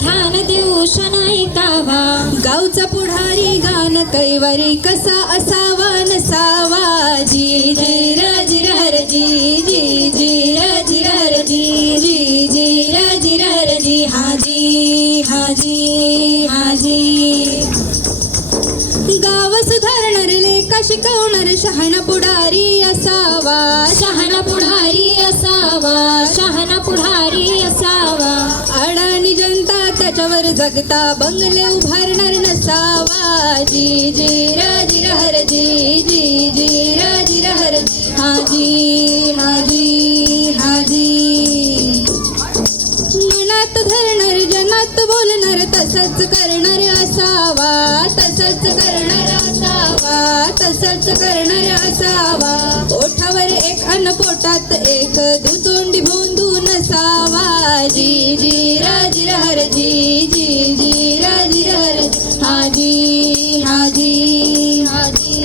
ध्यान देऊ क्षण ऐकावा. गावचा पुढारी गान कैवारी कसा असावा नसावा. जी जी र जी र हर जी जी जी र जी र हर जी जी जी र जी र हर जी. हाजी हाजी हाजी. गाव सुधारणार लेखा शिकवणार शहाणा पुढारी असावा. शहाणा पुढारी असावा. शहाणा पुढारी असावा. अडाणी जनता त्याच्यावर जगता बंगले उभारणार नसावा. जी जी र जी र हर जी जी जी र जी र हर जी. हाजी हाजी हाजी. मनात धरणार जनात बोलणार तसंच करणार असावा. तसंच करणार असावा. तसंच करणार असावा. ओठावर एक अन्न पोटात एक दुतोंडी भोंदू नसावा. जी जी र जी र हर जी जी जी र जी र हर जी. हाजी हाजी हाजी.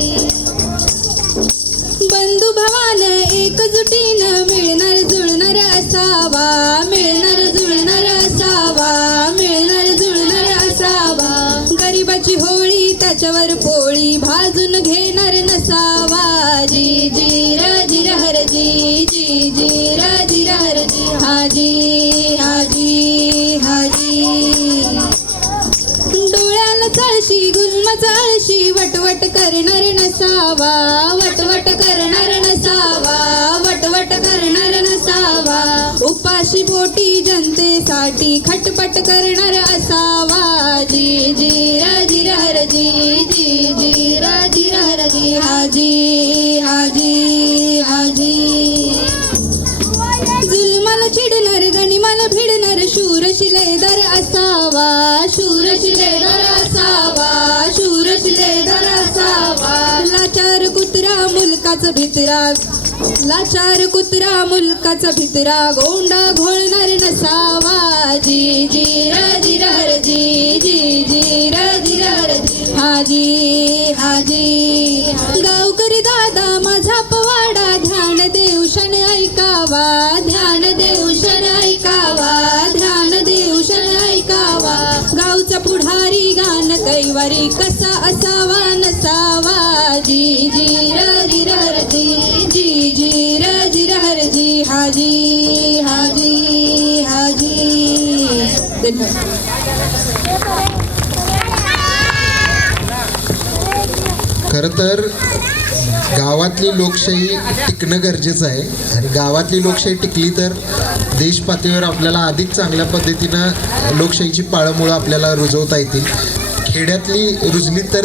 बंधू भावान एकजुटीनं मिळणार जुळणार असावा. मिळणार जुळणार असावा. मिळणार जुळणार असावा. गरिबाची होळी त्याच्यावर पोळी भाजून घेणार नसावा. जी जी र जी र हर जी जी जी र जी र हर जी. हाजी हाजी हाजी. डोळ्याला चाळशी गुलमाचा आळशी वटवट करणार नसावा. वटवट करणार नसावा. वटवट करणार नसावा. उपाशी पोटी जनतेसाठी खटपट करणार असावा. जी जी र जी र हर जी जी जी र जी र हर जी. हाजी हाजी हाजी. जुलमाला चिडणार गनिमाला भिडणार शूर शिलेदार असावा. शूर शिलेदार असावा. शूर शिलेदार असावा. लाचार कुत्रा मुलकाचा भित्रा. लाचार कुत्रा मुलकाचा भित्रा गोंडा घोळणार नसावा. जी जी र जी र हर जी जी जी र जी र हर जी. हाजी हाजी. गावकरी दादा माझा पवाडा ध्यान देऊ क्षण ऐकावा. ध्यान देऊ क्षण ऐकावा. ध्यान देऊ क्षण ऐकावा. गावचा पुढारी गान कैवारी कसा असावा नसावा. जी जी र जी र हर जी जी जी र जी र हर जी. हाजी हाजी हाजी. खरं तर गावातली लोकशाही टिकणं गरजेचं आहे आणि गावातली लोकशाही टिकली तर देश पातळीवर आपल्याला अधिक चांगल्या पद्धतीनं लोकशाहीची पाळंमुळं आपल्याला रुजवता येतील. खेड्यातली रुजली तर